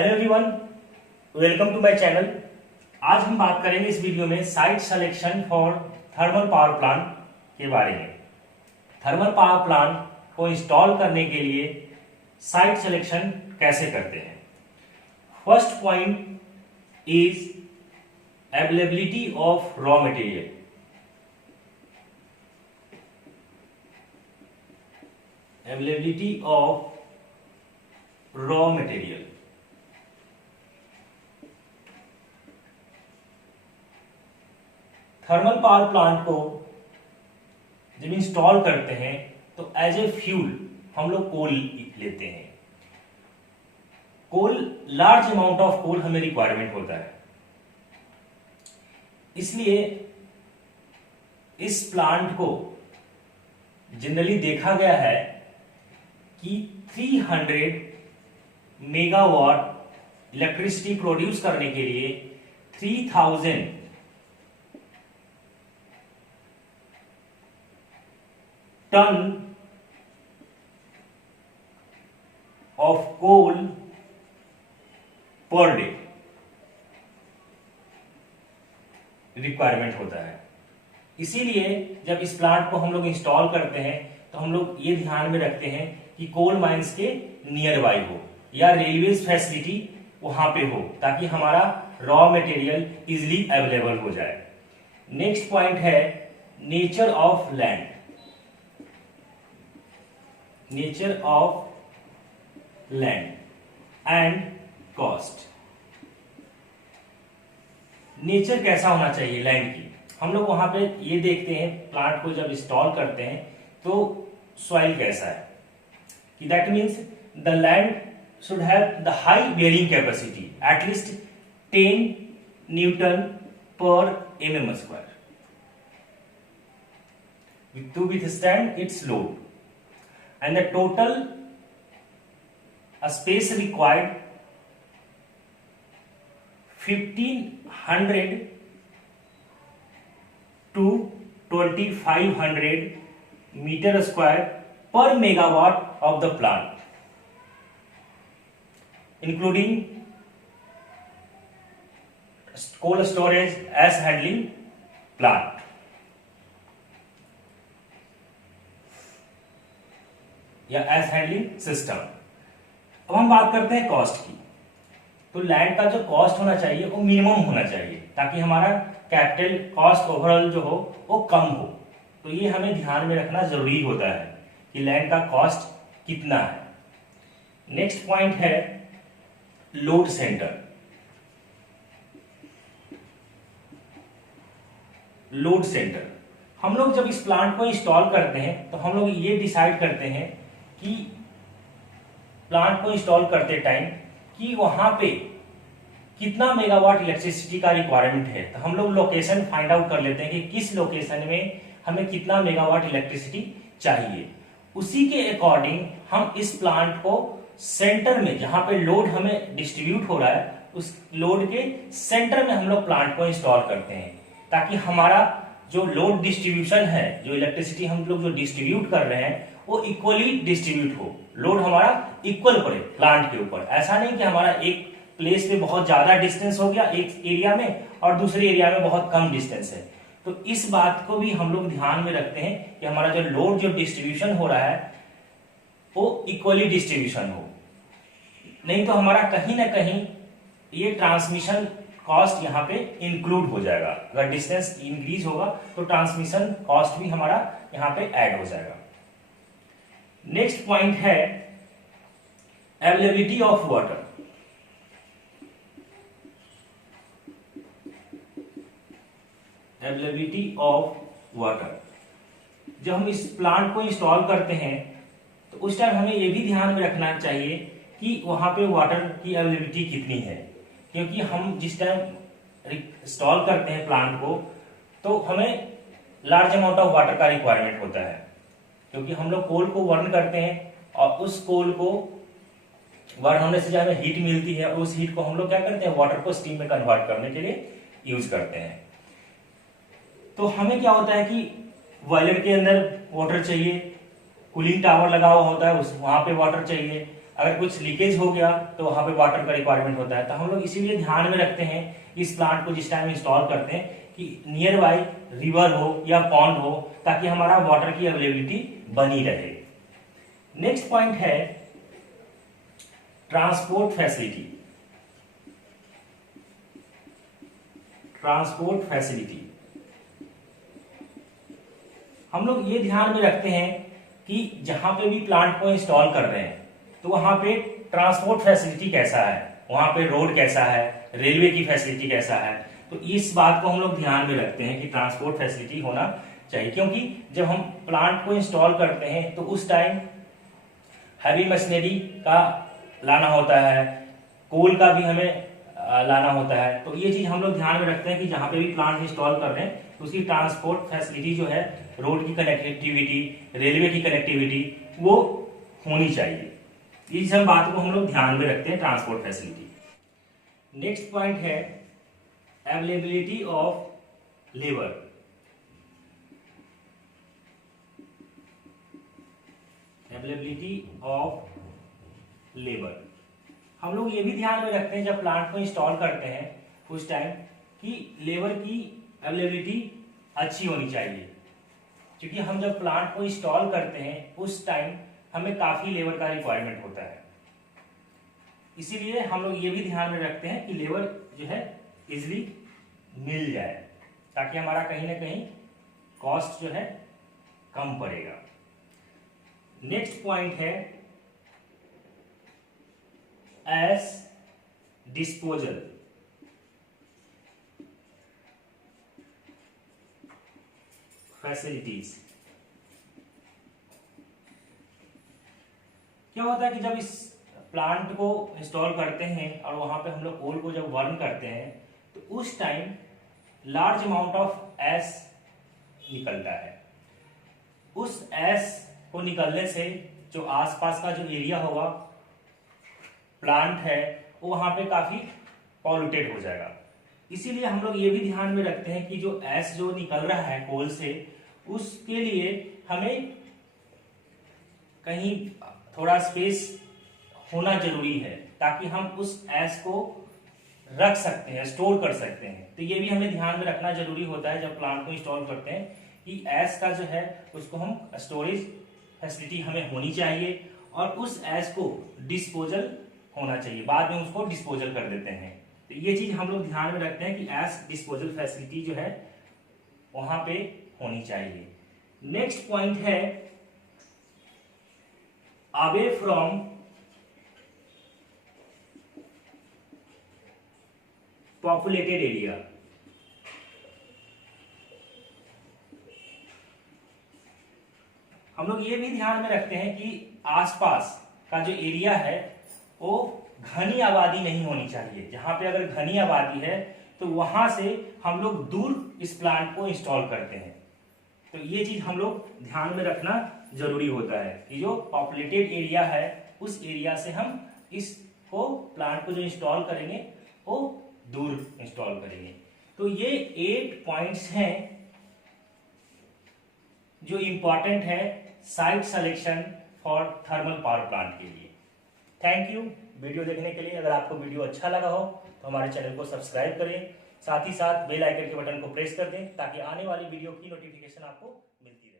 Hello everyone, welcome to my channel. आज हम बात करेंगे इस वीडियो में site selection for thermal power plant के बारे में। थर्मल पावर प्लांट को इंस्टॉल करने के लिए साइट सिलेक्शन कैसे करते हैं। First point is availability of raw material. Availability of raw material. Thermal power plant को जब इंस्टॉल करते हैं तो एज ए फ्यूल हम लोग कोल लेते हैं। कोल, लार्ज अमाउंट ऑफ कोल हमें रिक्वायरमेंट होता है, इसलिए इस प्लांट को जनरली देखा गया है कि 300 मेगावाट इलेक्ट्रिसिटी प्रोड्यूस करने के लिए 3000 ton of coal per day requirement होता है। इसीलिए जब इस प्लांट को हम लोग इंस्टॉल करते हैं तो हम लोग ये ध्यान में रखते हैं कि कोल माइंस के नियर बाई हो या रेलवे फैसिलिटी वहां पे हो, ताकि हमारा रॉ मटेरियल इजिली अवेलेबल हो जाए। नेक्स्ट पॉइंट है nature of land. Nature of land and cost. Nature कैसा होना चाहिए लैंड की, हम लोग वहां पे ये देखते हैं प्लांट को जब इंस्टॉल करते हैं तो सॉइल कैसा है, कि that means the land should have the high bearing capacity at least 10 newton per mm square to withstand its load, and the total space required 1500 to 2500 meter square per megawatt of the plant, including cold storage as handling plant। या S handling system. अब हम बात करते हैं cost की। तो land का जो कॉस्ट होना चाहिए वो मिनिमम होना चाहिए, ताकि हमारा कैपिटल कॉस्ट ओवरऑल जो हो वो कम हो। तो ये हमें ध्यान में रखना जरूरी होता है कि लैंड का कॉस्ट कितना है। नेक्स्ट पॉइंट है लोड सेंटर। लोड सेंटर, हम लोग जब इस प्लांट को इंस्टॉल करते हैं तो हम लोग ये डिसाइड करते हैं कि प्लांट को इंस्टॉल करते टाइम कि वहां पे कितना मेगावाट इलेक्ट्रिसिटी का रिक्वायरमेंट है। तो हम लोग लोकेशन फाइंड आउट कर लेते हैं कि किस लोकेशन में हमें कितना मेगावाट इलेक्ट्रिसिटी चाहिए। उसी के अकॉर्डिंग हम इस प्लांट को सेंटर में, जहां पे लोड हमें डिस्ट्रीब्यूट हो रहा है, उस लोड के सेंटर में हम लोग प्लांट को इंस्टॉल करते हैं, ताकि हमारा जो लोड डिस्ट्रीब्यूशन है, जो इलेक्ट्रिसिटी हम लोग जो डिस्ट्रीब्यूट कर रहे हैं वो इक्वली डिस्ट्रीब्यूट हो, लोड हमारा इक्वल पड़े प्लांट के ऊपर। ऐसा नहीं कि हमारा एक प्लेस पे बहुत ज्यादा डिस्टेंस हो गया एक एरिया में और दूसरे एरिया में बहुत कम डिस्टेंस है। तो इस बात को भी हम लोग ध्यान में रखते हैं कि हमारा जो लोड जो डिस्ट्रीब्यूशन हो रहा है वो इक्वली डिस्ट्रीब्यूशन हो, नहीं तो हमारा कहीं ना कहीं ये ट्रांसमिशन कॉस्ट यहाँ पे इंक्लूड हो जाएगा। अगर डिस्टेंस इंक्रीज होगा तो ट्रांसमिशन कॉस्ट भी हमारा यहाँ पे ऐड हो जाएगा। नेक्स्ट पॉइंट है availability of water. Availability of water, जब हम इस प्लांट को इंस्टॉल करते हैं तो उस टाइम हमें यह भी ध्यान में रखना चाहिए कि वहां पे वाटर की अवेलेबिलिटी कितनी है, क्योंकि हम जिस टाइम इंस्टॉल करते हैं प्लांट को तो हमें लार्ज अमाउंट ऑफ वाटर का रिक्वायरमेंट होता है, क्योंकि हम लोग कोल को बर्न करते हैं और उस कोल को बर्न होने से जो हमें हीट मिलती है उस हीट को हम लोग क्या करते हैं, वाटर को स्टीम में कन्वर्ट करने के लिए यूज करते हैं। तो हमें क्या होता है कि बॉयलर के अंदर वाटर चाहिए, कूलिंग टावर लगा हुआ होता है, उस वहां पे वाटर चाहिए। अगर कुछ लीकेज हो गया तो वहां पे वाटर का रिक्वायरमेंट होता है। तो हम लोग इसीलिए ध्यान में रखते हैं इस प्लांट को जिस टाइम इंस्टॉल करते हैं कि नियर बाई रिवर हो या पॉन्ड हो, ताकि हमारा वाटर की अवेलेबिलिटी बनी रहे। नेक्स्ट पॉइंट है ट्रांसपोर्ट फैसिलिटी। ट्रांसपोर्ट फैसिलिटी हम लोग ये ध्यान में रखते हैं कि जहां पे भी प्लांट को इंस्टॉल कर रहे हैं तो वहां पे ट्रांसपोर्ट फैसिलिटी कैसा है, वहां पे रोड कैसा है, रेलवे की फैसिलिटी कैसा है। तो इस बात को हम लोग ध्यान में रखते हैं कि ट्रांसपोर्ट फैसिलिटी होना चाहिए, क्योंकि जब हम प्लांट को इंस्टॉल करते हैं तो उस टाइम हैवी मशीनरी का लाना होता है, कोल का भी हमें लाना होता है। तो ये चीज हम लोग ध्यान में रखते हैं कि जहां पे भी प्लांट इंस्टॉल कर रहे हैं तो उसकी ट्रांसपोर्ट फैसिलिटी जो है, रोड की कनेक्टिविटी, रेलवे की कनेक्टिविटी वो होनी चाहिए। इस हम बात को हम लोग ध्यान में रखते हैं ट्रांसपोर्ट फैसिलिटी। नेक्स्ट पॉइंट है availability of labour. Availability of labour हम लोग ये भी ध्यान में रखते हैं जब प्लांट को इंस्टॉल करते हैं उस टाइम कि लेबर की अवेलेबिलिटी अच्छी होनी चाहिए, क्योंकि हम जब प्लांट को इंस्टॉल करते हैं उस टाइम हमें काफी लेबर का रिक्वायरमेंट होता है। इसीलिए हम लोग ये भी ध्यान में रखते हैं कि लेबर जो है इजिली मिल जाए, ताकि हमारा कहीं ना कहीं कॉस्ट जो है कम पड़ेगा। नेक्स्ट पॉइंट है एस डिस्पोजल। फैसिलिटीज क्या होता है कि जब इस प्लांट को इंस्टॉल करते हैं और वहां पे हम लोग कोल को जब बर्न करते हैं तो उस time large amount of S निकलता है। उस एस को निकलने से जो आसपास का जो एरिया होगा प्लांट है वो वहां पे काफी पॉल्यूटेड हो जाएगा। इसीलिए हम लोग ये भी ध्यान में रखते हैं कि जो एस जो निकल रहा है कोल से, उसके लिए हमें कहीं थोड़ा स्पेस होना जरूरी है, ताकि हम उस एस को रख सकते हैं, स्टोर कर सकते हैं। तो ये भी हमें ध्यान में रखना जरूरी होता है जब प्लांट को इंस्टॉल करते हैं कि एस का जो है उसको हम स्टोरेज फैसिलिटी हमें होनी चाहिए, और उस एस को डिस्पोजल होना चाहिए, बाद में उसको डिस्पोजल कर देते हैं। तो ये चीज हम लोग ध्यान में रखते हैं कि एस डिस्पोजल फैसिलिटी जो है वहां पे होनी चाहिए। नेक्स्ट पॉइंट है अवे फ्रॉम पॉपुलेटेड एरिया। हम लोग ये भी ध्यान में रखते हैं कि आसपास का जो एरिया है वो घनी आबादी नहीं होनी चाहिए। जहां पे अगर घनी आबादी है तो वहां से हम लोग दूर इस प्लांट को इंस्टॉल करते हैं। तो ये चीज हम लोग ध्यान में रखना जरूरी होता है कि जो पॉपुलेटेड एरिया है उस एरिया से हम इसको प्लांट को जो इंस्टॉल करेंगे वो दूर इंस्टॉल करेंगे। तो ये 8 पॉइंट्स हैं जो इंपॉर्टेंट है site selection for thermal power plant के लिए। थैंक यू वीडियो देखने के लिए। अगर आपको वीडियो अच्छा लगा हो तो हमारे चैनल को सब्सक्राइब करें, साथ ही साथ बेल आइकन के बटन को प्रेस कर दें ताकि आने वाली वीडियो की नोटिफिकेशन आपको मिलती रहे।